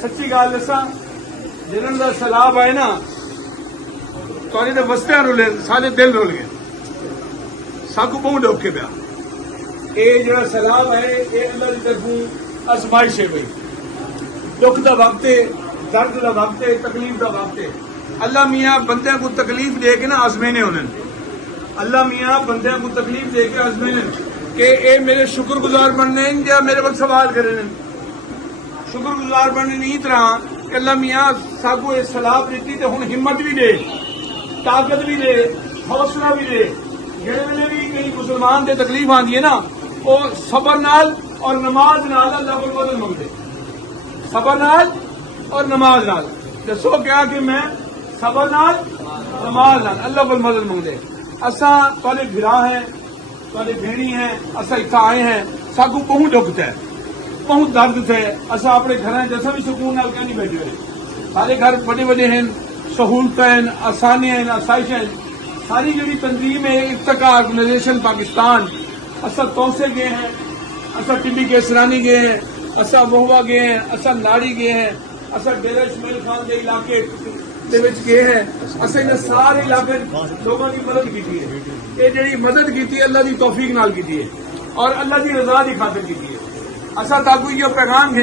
سچی گل دساں جنہوں کا سیلاب آئے نا تو وسطیاں رولے سارے دل رول گئے سب کو منہ ڈوب کے پیا یہ جڑا سیلاب ہے یہ اللہ کی طرفوں آزمائش ہے بھائی دکھ دا وقت ہے درد دا وقت ہے تکلیف دا وقت ہے اللہ میاں بندے کو تکلیف دے کے نا آزمینے ہونے اللہ میاں بندے کو تکلیف دے کے آزمینے کہ اے میرے شکر گزار بننے یا میرے وقت سوال کرنے شکر گزار بننے نہیں طرح کہ اللہ میاں ساگو یہ سیلاب دیتی تو ہوں ہمت بھی دے طاقت بھی دے حوصلہ بھی دے جڑے ویلے بھی کئی مسلمان دے تکلیف آندی ہے نا وہ صبر نال اور نماز نال اللہ کو مدد منگتے صبر نال اور نماز نال دسو کیا کہ میں صبر نال نماز نال اللہ کو مدد منگتے اساں تھوڑے بھرا ہیں تھوڑے بھیڑی ہیں اساں اتنا آئے ہیں ساگو بہت دکھتا ہے بہت درد تھے اساں اپنے گھر جیسا بھی سکون نال کہیں نہیں بیٹھے ہوئے سارے گھر بڑے بڑے ہیں سہولت ہیں آسانیاں ہیں آسائش ہیں ساری جڑی تنظیم ہے ارتقا آرگنائزیشن پاکستان اساں توسے گئے ہیں اساں ٹبی کیسرانی گئے ہیں اساں مہوا گئے ہیں اساں ناڑی گئے ہیں اساں ڈیرہ اسماعیل خان کے علاقے دے وچ گئے ہیں اساں نے سارے علاقے لوگوں کی مدد کی ہے یہ جڑی مدد کی اللہ کی توفیق نال کی ہے اور اللہ کی رضا کی خاطر کی ہے اساں تاکو یہ پیغام